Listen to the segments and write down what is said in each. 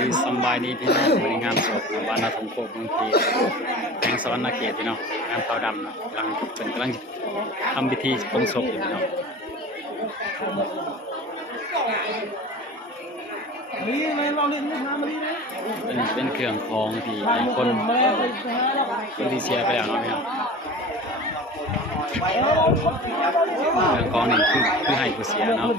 ดีสบายดีพี่น้องในงานศพบ้านนาทงโคกบางทีแห่งสวรรณเขตพี่น้องงานเผาดำเนาะกำลังทำพิธีปลงศพอยู่พี่น้องเป็นเครื่องของที่คนที่เสียไปแล้วเนาะพี่น้องเครื่องของนี่คือให้ผู้เสียเนาะ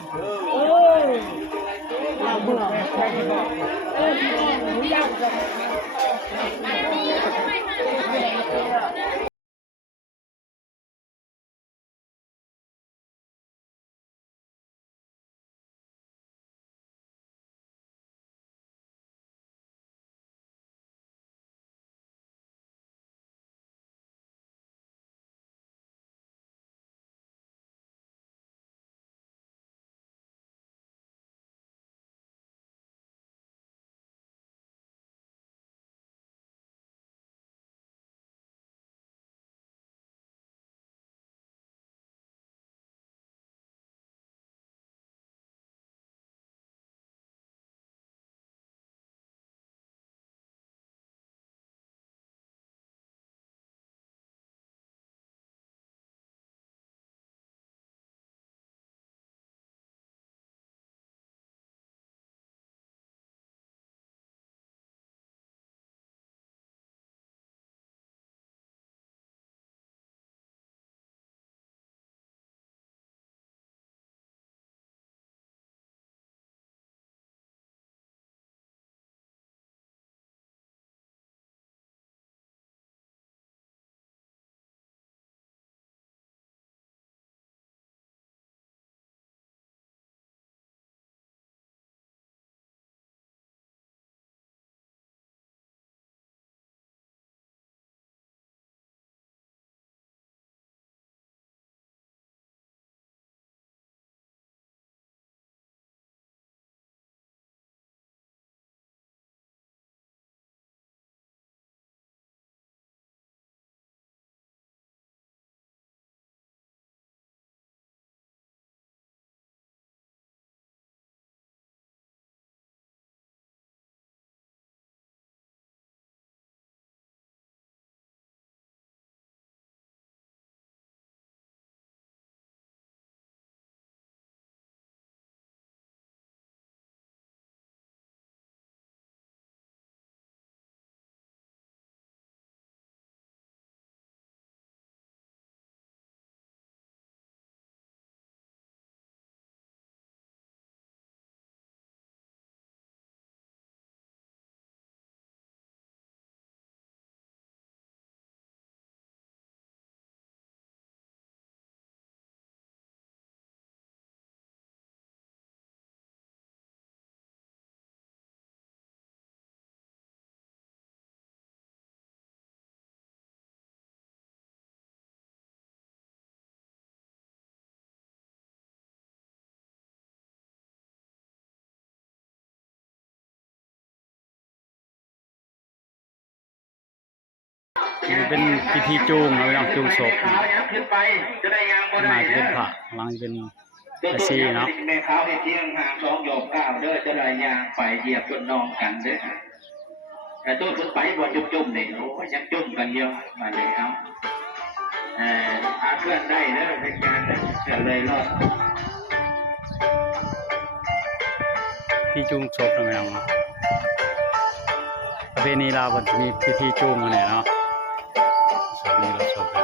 นี่เป็นพิธีจูงเราจูงศพน่าจะเป็นพระหลังจะเป็นอาซีเนาะแม่ขาวให้เที่ยงห่าง2 โยก 9เด้อจะได้ยางไปเหยียบจนนองกันเด้อแต่ตัวคนไปบ่จุ่มๆนี่โอ้ยยังจุ่มกันเยอะมาเลยเอาหาเพื่อนได้เด้อเป็นการเพื่อนเลยรอดที่จูงศพเราเนาะประเพณีลาวจะมีพิธีจูงกันเนาะนี่เราชมกัน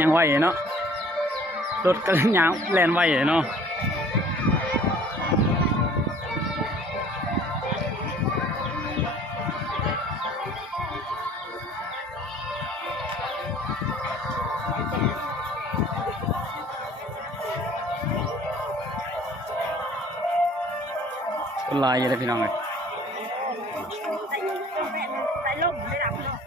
ยังไหวเนาะรถก็ยังแล่นไหวเนาะคนลายอยู่เลยพี่น้องเลย ใส่ล่มได้รับเนาะ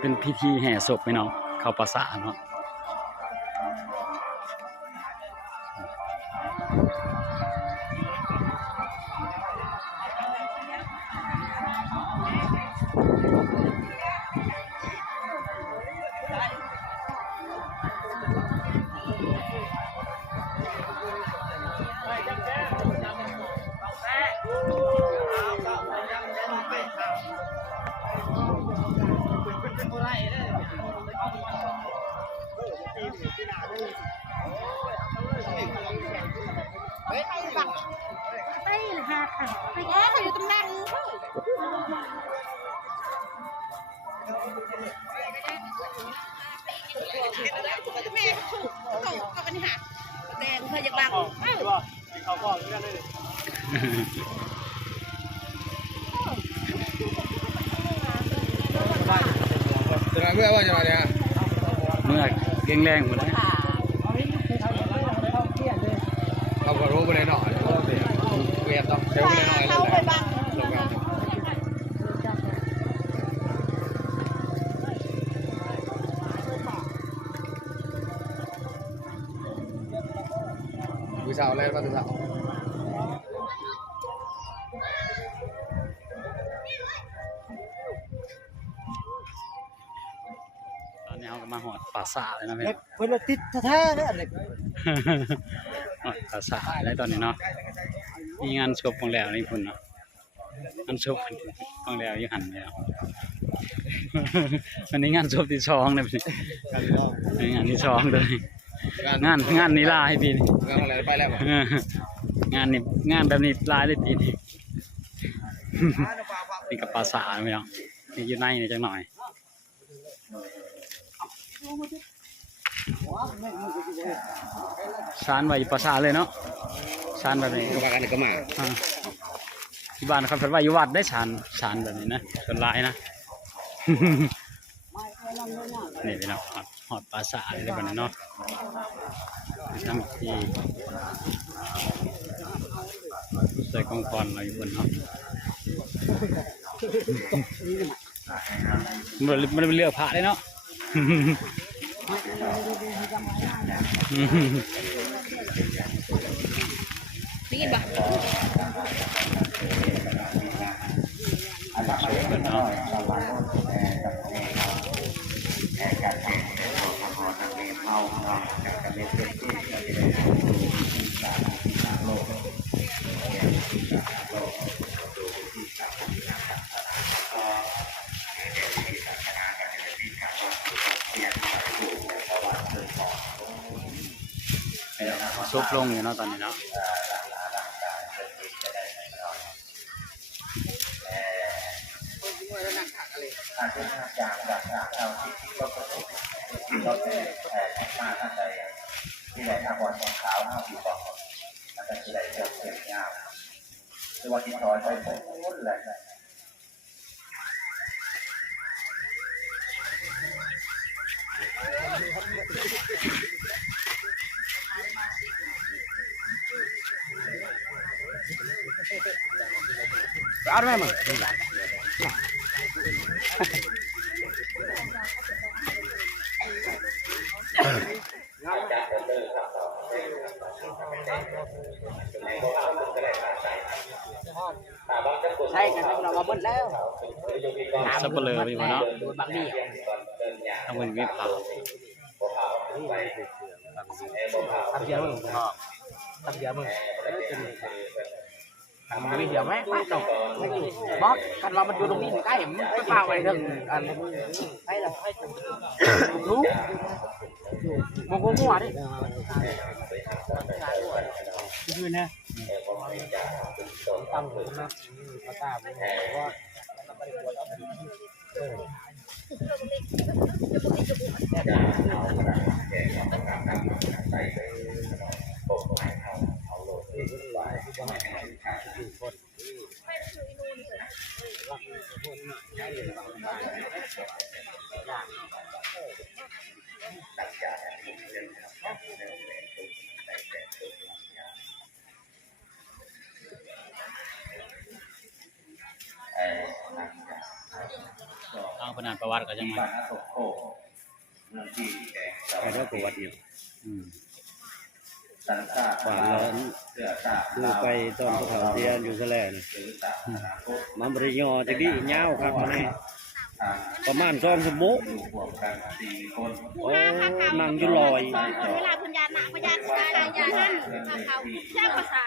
เป็นพิธีแห่ศพไหมเนาะเข้าปราสาทเนาะไปหาค่ะไปแย่อยู่ตรงนั้นแม่ถูกเขากันหาแดงเธอจะบังเขาบอกเรื่องเลยจะมาเมื่อว่าจะมาเนี่ย เมื่อเก่งแรงหมดเลย เราก็รู้ไปเลยหน่อยเวียนต้องเร็วไปหน่อยเลยวิสาวอะไรบ้างวิสาว ตอนนี้เขาก็มาหอดปราสาทเลยนะเพื่อน เพื่อนติดแท้ๆเนี่ยอะไร หอดปราสาทแล้วตอนนี้เนาะมีงานศพของแล้วนี่คุณเนาะงานศพของแล้วอยู่หันแล้ววันนี้งานศพที่สองนะพี่งานที่สองเลยงานนี้ลายปีนี้ งานอะไรไปแล้ว งานนี้งานแบบนี้ลายเลยปีนี้นี่กับปราสาทไม่เนาะนี่อยู่ในนี่จังหน่อยชานไว้อยู่ปราสาทเลยเนาะชานแบบนี้ ว่ากันก็มา ที่บ้านเขาเป็นว่าอยู่วัดได้ชานแบบนี้นะเป็นลายนะ นี่พี่น้องหอดปราสาทอะไรแบบนี้เนาะทำที่ใส่กองกรเราอยู่บนเนาะมันเป็นเรือพระเลยเนาะ ได้ยินปะ ซุบลงอยู่เนาะตอนนี้เนาะที่ไหนทางบอลของขาวห้าปีบอกมันจะที่ไหนเสียงยาวคือว่าที่ซอยไปหมดเลยเอาได้ไหม ใช่กันเรามาเบิ้ลแล้ว สับเปลือไปหมดเนาะ โดนบางนี่ ทำเป็นวิภา ทำเยอะมึงทำเยอะมึงทำวิเดียวไหมไม่ต้องบอสกันว่ามันอยู่ตรงนี้ใกล้มันไม่พาไปถึงอันใช่หรอรู้มองหัวดิคือเนี่ยตั้งหัวนะมาตาไม่เห็นว่า นาดประวัติก็ยังมา บ้านนาทงโคกเมืองที่แก่เก่า ไปแล้วประวัติอยู่ อืม สันตา บ้านร้อน เสื้อตา คือไปตอนเขาเรียนอยู่ซะแล้วนี่ หรือตาอนาคต มันบริยอจักดียาวครับมันนี่ประมาณ2 ชั่วโมง อยู่บวกกัน4 คน โอ้นั่งอยู่ลอย เวลาคุณยาหนักพยานชายยานั่นเขาแจ้งภาษา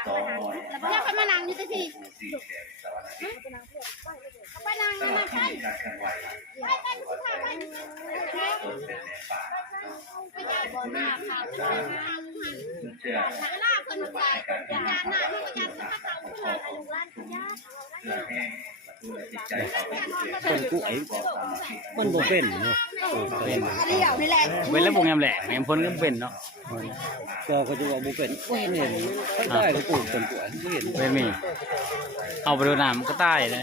แล้วก็เขามานั่งอยู่ที่ 4แขกสวัสดี เขาไปนั่ง ตลอ นั่ ด งใช่ ที่การเคลื่อนไหว ไปสุภาพไป ต้นเป็นในป่า ไปยาบ่อหน้าค่ะไปยาหน้า เชื่อ เวลาคนไปยาหน้าที่พยานสุภาพเขาขึ้นมาอยู่ร้านยา เชื่อแห้งดูแลจิตใจเขาไปเรื่อย คนกู้ไอ้มันบ่เป็นเนาะเป็น เดี่ยวนี่แหละ เป็นแล้วบ่งามแหละแม่นพ้นก็เป็นเนาะ ก็เขาจะว่าบ่เป็นโอ้ยนี่ได้ก็กู้เป็นกู้บ่เห็น เป็นมีเอาไปดูน้ำมันก็ตายเลย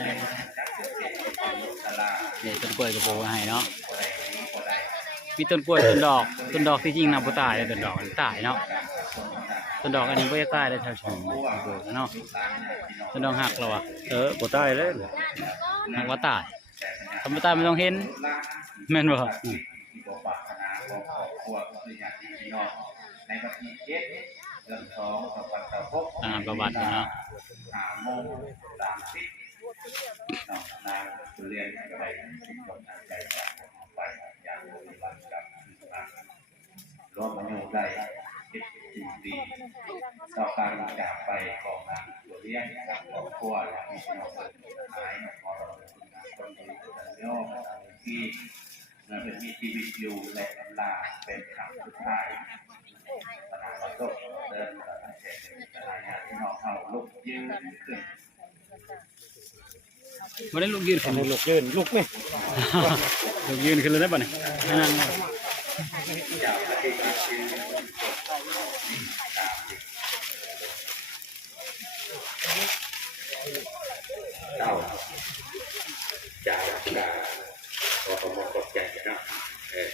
นี่ต้นกล้วยกระโปรงให้เนาะมีต้นกล้วยต้นดอกที่จริงนำบ่ตายเลยต้นดอกมันตายเนาะต้นดอกอันนี้บ่ได้ตายเลยแถวชมเนาะต้นดอกหักแล้วอ่ะ บ่ตายเลย หักว่าตายทำบ่ตายมันต้องเห็นแม่นบ่ ๆที่บอกปรารถนาของครอบครัวคือญาติพี่น้องในวันที่7 เดือน2 2026 ตามประวัติเนาะ 5 โมง 30น้องนางเรียนไปสิ่งคนทางใจจากไปอย่างบริวารกับรวมอายุได้14 ปีต่อการจากไปของนางเรียนกับครอบครัวและพี่น้องคนหายมรดกคนดีแต่ย่อมาที่เป็นมีชีวิตอยู่และอำลาเป็นครั้งสุดท้ายปัญหาประสบเดินทางเช่นรายงานที่น้องเขาลุกยืนขึ้น บ่ได้ลูกยืนขึ้น ลูกยืนลูกไหม ลูกยืนขึ้นเลยได้ป่ะเนี่ยนั่น เต้าจากพอมกดใจเนาะ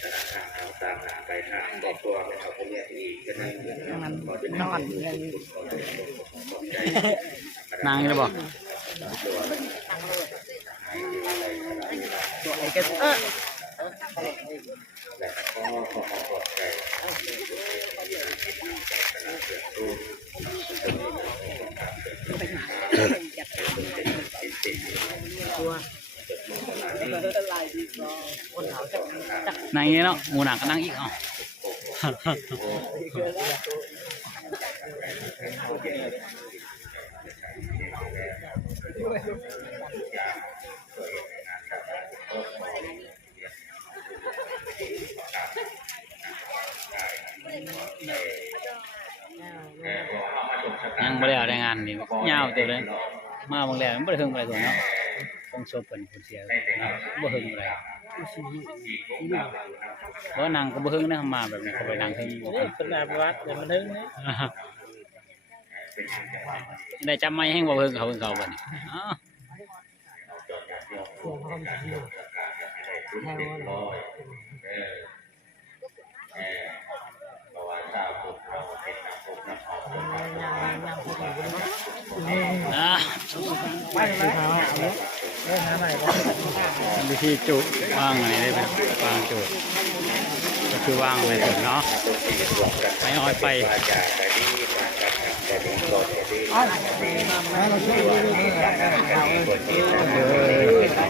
ธนาคารเอาตามหาไปทางบอกตัวไปเอาไปเรียกอีกก็ได้เงินมันนอนเลย นางเลยบ่ ตัวไอ้แกเออ และก็พอมกดใจนางอย่างนี้เนาะหมูหนักก็นั่งอีกอ๋อ ยังบ่ได้เอาได้งานนี่ยาวเต็มเลยมาบางแล้วมันบ่ได้เฮิงอะไรตัวเนาะต้องโซเพิ่นเสียเนาะบ่เฮิงอะไรบ่นางก็บ่เฮิงนะมาแบบนี้เขาไปนางเฮิงบ่เฮิง เป็นแบบวัดแต่มันนึงนะ ได้จำไม่แห้งบ่เฮิงเขาเฮิงเขาบัดนี้อ๋อ อ่าวิธีจุว่างอะไรได้ไหมวางจุก็คือว่างเลยเนาะไปอ้อยไป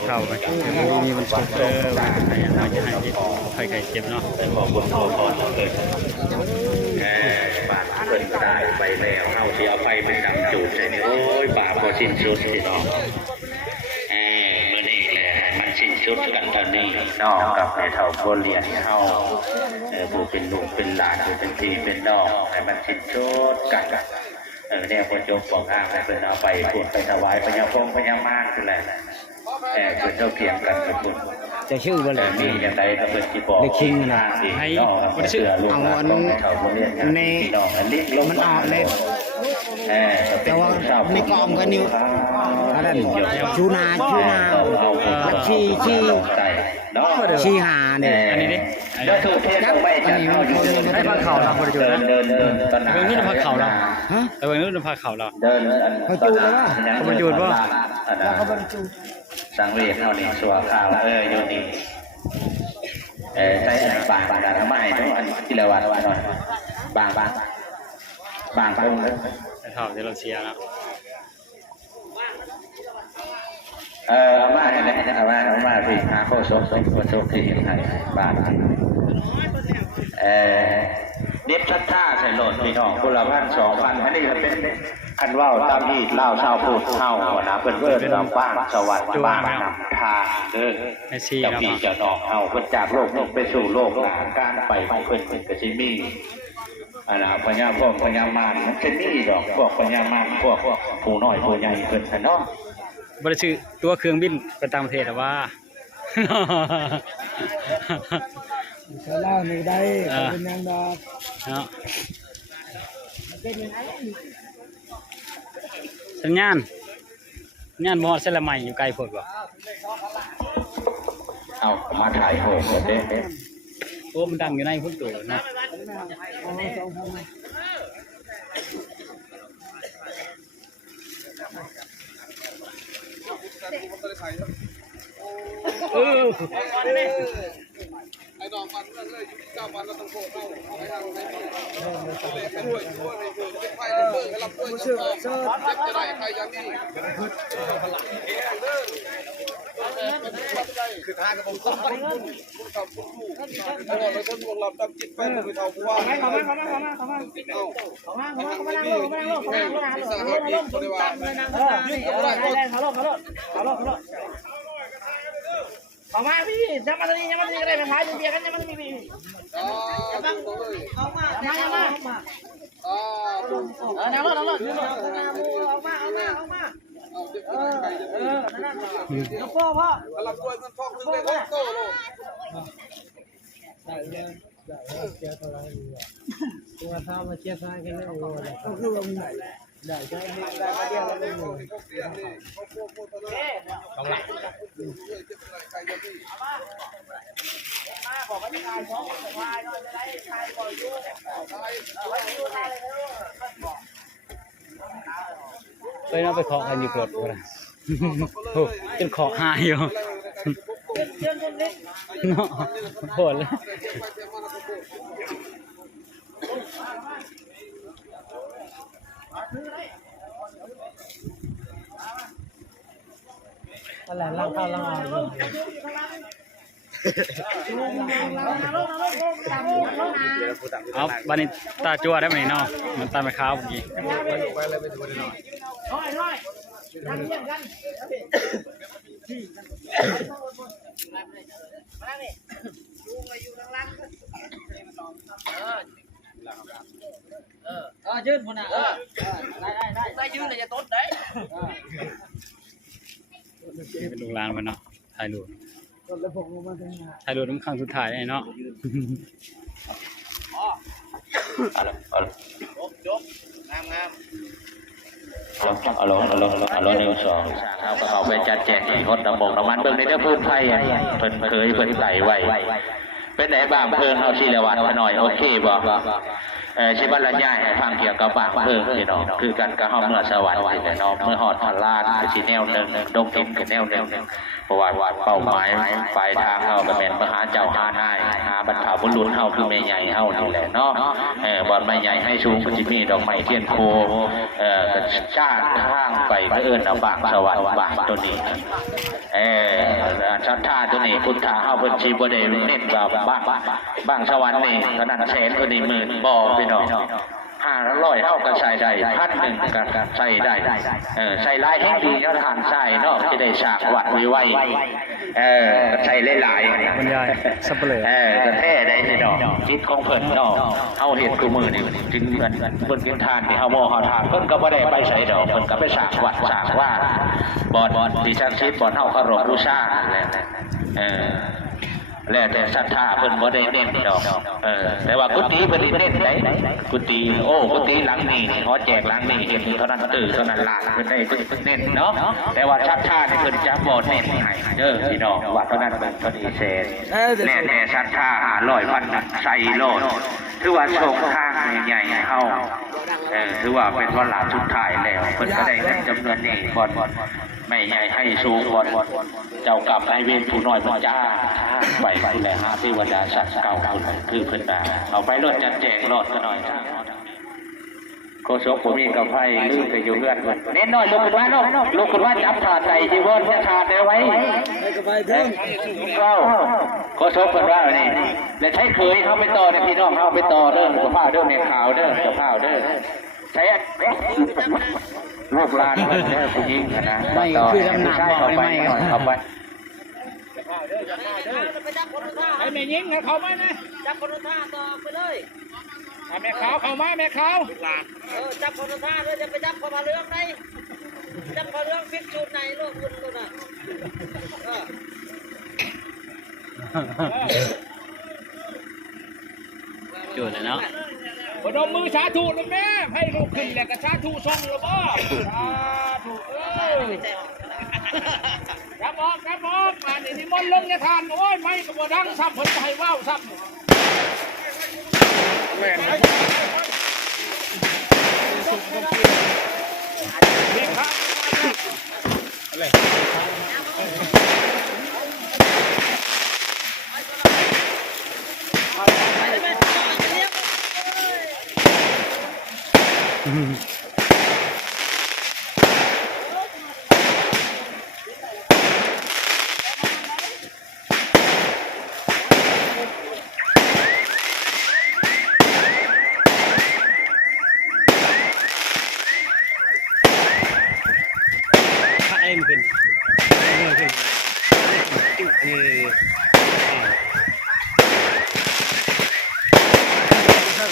เข้าไปมีมันสุกเราจะให้ใครเจ็บเนาะ บอกคนโทรก่อนเลยบาทเพิ่นก็ได้ไปแล้วเอาที่เอาไปเป็นดำจูดใช่ไหมโอ้ยบาปพอสิ้นสุดพี่น้องเมื่อนี้แหละมันสิ้นสุดกันตอนนี้น้องกับในเท่าโบเรียนเฮาผู้เป็นลูกเป็นหลานผู้เป็นพี่เป็นน้องให้มันสิ้นสุดกันเนี่ยพอจบบอกอ้างให้เพิ่นเอาไปพูดไปถวายพญาพงพญามารคือแหละเพิ่นเท่าเทียมกันกับคุณ จะชื่อว่าอะไร มีอย่างไรก็เป็นที่บอก ในคิงนะ ให้ ไม่เชื่อลูกหลานต้องให้เขาเรียนในมันออกเลยแต่ว่าในกองก็นิ้วอะไรชูนาแล้วชี้หาเนี่ย อันนี้ดิ อันนี้มัน ให้พักเข่าเราพอดีนะ เดิน เรื่องนี้พักเข่าเราเรื่องนี้พักเข่าเรา เดิน เขาจูดแล้วว่า เขาบรรจุป่ะ เขาบรรจุสังเวชเท่านี้สัวข้าวอยู่นี่ ใช้บางการทำไมต้องอันที่เราว่าหน่อยบางตรง แต่ถอดจะเราเชียร์แล้ว เอามาเนี่ยเอามาพี่หาโคโซที่ไทยบางเด็บชัดท่าใส่โหลดพี่น้องคนละ1,000-2,000อันนี้ก็เป็นคันว่าวตามที่เล่าชาวพูดเท่านะเพื่อนๆเราบ้างสวัสดิ์บ้างนำทางเด้อ แม่ชี เจ้า แล้ว พี่เจ้าน้องเอาเพิ่นจากโลกนี้ไปสู่โลกหน้าการไปของเพิ่นก็สิมีพญาพวกพญามารมันจะมีดอกพวกพญามารพวกผู้น้อยผู้ใหญ่เพิ่นเนาะ บริชื่อตัวเครื่องบินไปต่างประเทศแต่ว่า เล่าไม่ได้เป็นยังดอก เนาะสัญญาณมอดเซลใหม่อยู่ไกลโพดบ่ เอามาถ่ายโหดเด้ โอ้มันดังอยู่ในพุ่นตัวเนาะไอ้ดอกมันนั่นเลย9,000เราต้องโผล่เข้าให้ทางให้ด้วยไฟเลยให้รับด้วยเจ็บจะได้ใครจะนี่คือทางกับผมต้องทำคุณตลอดเลยคนวงลำดำจิตไปไปเท่าผู้ว่าเข้ามาพี่ยังมันนี่ก็ได้ไปขายเบียร์กันยังมันมีพี่เอามานั่งรถเอามาพ่อรับด้วยเงินพ่อขึ้นเลยโตโลตัวท้ามาเชียร์ทางกันแล้วก็คือว่ามึงได้ใจได้มาเดียวแล้วมึงต้องหลักไปเอาไปเคาะกันอยู่กรดบ่ล่ะโอ้จนเคาะหายอยู่เนาะโหดเลยอะไรล่างเข้าล่างออกเอาบันนี้ตาจั่วได้ไหมเนาะมันตาไม่ขาวเมื่อกี้ยืนคนน่ะได้ยืนเลยจะต้นได้ เป็นลูกหลานมันเนาะถ่ายรูปมันครั้งสุดท้ายไอ้เนาะ เอาเร็ว2เอาไปจัดแจงที่รถน้ำมันเบิ่งในเด้อพื้นไฟเพิ่นเคยเพิ่นไหลไว้เป็นไหนบ้างเพิ่นเฮาสิละวัดหน่อยโอเคบ่ชิบัลละย่ายให้ฟังเกี่ยวกับบ้างเพิ่นพี่น้องคือกันกับเฮาเมื่อสวรรค์นี่แหละเนาะเมื่อฮอดพันล้านสิแนวนึงดงกินก็แนวนึงเพราะว่าเป้าหมายปลายทางเฮาก็แม่นมหาเจ้าหานายหาบรรพบุรุษเฮาคือแม่ใหญ่เฮานี่แหละเนาะบ่อนแม่ใหญ่ให้สูงก็สิมีดอกไม้เทียนโคก็จ้างทางไปเอิ้นเอาบ้างสวรรค์บ้างตัวนี้ศรัทธาตัวนี้พุทธะเฮาเพิ่นสิบ่ได้เน้นว่าบ้างสวรรค์นี่เท่านั้นแสนตัวนี้หมื่นบ่พี่น้อง500เฮาก็ใส่ได้1,000ก็ใส่ได้ใส่หลายแห่งดีเนาะทานใส่เนาะสิได้สร้างวัดไว้ใส่หลายๆ บรรยายสับเปลือก ก็แท้ได้พี่น้องจิตของเพิ่นเนาะเฮาเฮ็ดคือมื้อนี้จึงเพิ่นกินทานที่เฮาบ่เฮาทานเพิ่นก็บ่ได้ไปไสดอกเพิ่นก็ไปสร้างวัดสร้างว่าบ่อนที่ศักดิ์สิทธิ์บ่อนเฮาเคารพบูชาแหละแล้วแต่ศรัทธาเพิ่นบ่ได้เน้นดอกแต่ว่ากุฏิเพิ่นเน้นได้กุฏิกุฏิหลังนี้หอแจกหลังนี้เห็นเท่านั้นเท่านั้นล้านเพิ่นได้เพิ่นเน้นเนาะแต่ว่าศรัทธานี่เพิ่นจะบ่เน้นให้พี่น้องว่าเท่านั้นเพิ่นแสนแน่ศรัทธา500,000ใส่โลดคือว่าส่งทาง ใหญ่ๆเข้าถือว่าเป็นวันหลานสุดท้ายแล้วเพิ่นก็ได้เงินจำนวนนี้บ่ไม่ใหญ่ให้สูงบ่เจ้ากรรมนายเวรผู้น้อยบ่จ้าไปผู้แลหาเทวดาสัตว์เก่าคือเพิ่นน่ะเอาไปรถจัดแจงรถกันหน่อยโคศกผมมีกับไพ่ลืมไปอยู่เพื่อนเพิ่นเน้นหน่อยลุกขึ้นมาเนาะลุกขึ้นมาจับถาดใส่ที่บ่จะถาดเอาไว้เข้าโคศกเพิ่นว่านี่แล้วใช้เคยเฮาไปต่อเนี่ยพี่น้องเฮาไปต่อเด้อกับผ้าเด้อแม่ขาวเด้อกับผ้าเด้อใช้ลูกหลานเพิ่นเด้อผู้หญิงนะไม่คือลำหนักบ่ไม่เข้าไปไอ้แม่ยิงเขามานะจับคนท่าต่อไปเลยแม่ขาวเข้ามาแม่ขาวจับคนท่าเลยจะไปจับพอมาเรื่องไหนจับพอเรื่องฟิกจุดไหนลูกคุณน่ะจุดเลยเนาะพนมมือสาธุเลยแม่ให้ลูกขึ้นแล้วก็สาธุส่งเลยบ่สาธุครับมาในนิมนต์ลงเนี่ยทานโอ้ยไม่กระโดดดังซ้ำผลใจว้าวซ้ำแม่นี่ครับ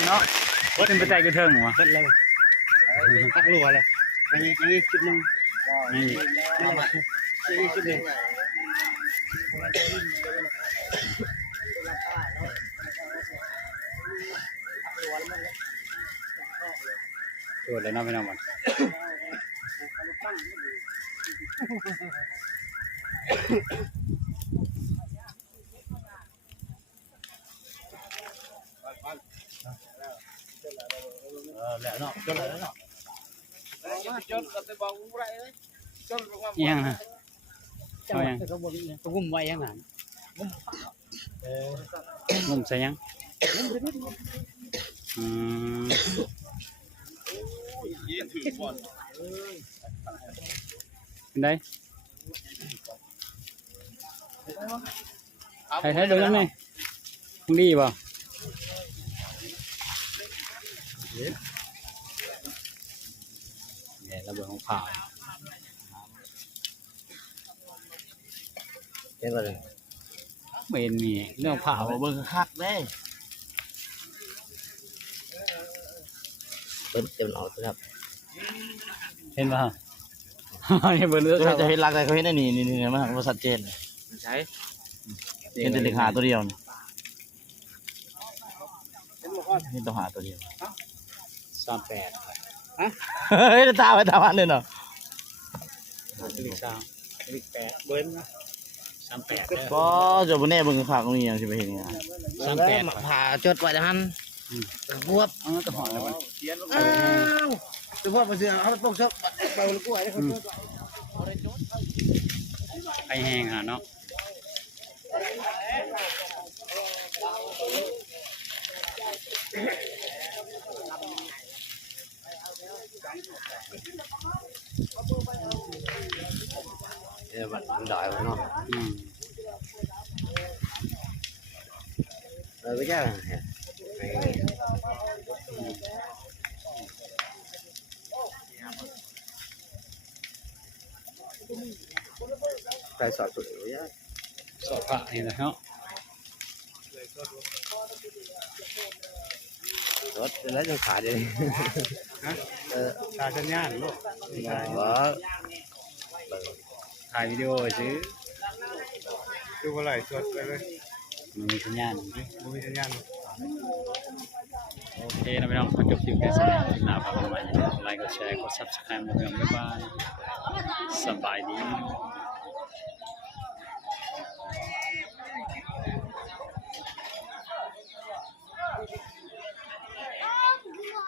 เนาะขึ้นไปใจกระเทิงหัว ตักรัวเลยนี่จุดนึง นี่ จุดนึง จุดเลยเนาะพี่น้องมันแล้วเนาะจนแล้วเนาะยังฮะเอายังก็กุ้มไว้ยังหนงุ่มใส่ยังเป็นไงใครดูยังไงมึงดีป่ะเนี่ยระเบิดของผ่าเห็นป่ะเลย เมนมีเรื่องผ่า เบิ่งคักแน่เต็มออกครับ เห็นป่ะเห็นเบอร์เลือด จะเห็นรักอะไรเขาเห็นได้นี่มันชัดเจนใช่เห็นแต่เด็กหาตัวเดียวนี่เห็นตัวหาตัวเดียว 38 เฮ้ยตาไปตามันเลยเนาะ เลข3เลข8เบิ้ลนะ38เด้อ ก็จะบนแน่เบิ่งภาพตรงนี้ยังสิไปเห็นไง 38 ผ่าจดไว้ทันบวบ กระหอนแล้วมัน เฉพาะมาเสือเขาต้องชอบไปวันกู้ไอ้เขา ไอแห้งเนาะมันดอยเนาะก็แค่ไปสอบสุดเลย สอบพระนี่นะเนาะ รถแล้วจะขาดเลยขาสัญญาณลูก บ่ ถ่ายวิดีโอซื้อ ดูอะไรสดไปเลย มันมีสัญญาณ มีสัญญาณ โอเคนะพี่น้องขอจบคลิปแค่นี้หน้าพาไปใหม่ไลค์กดแชร์กด Subscribe นะพี่น้องบ๊ายบายสบายดี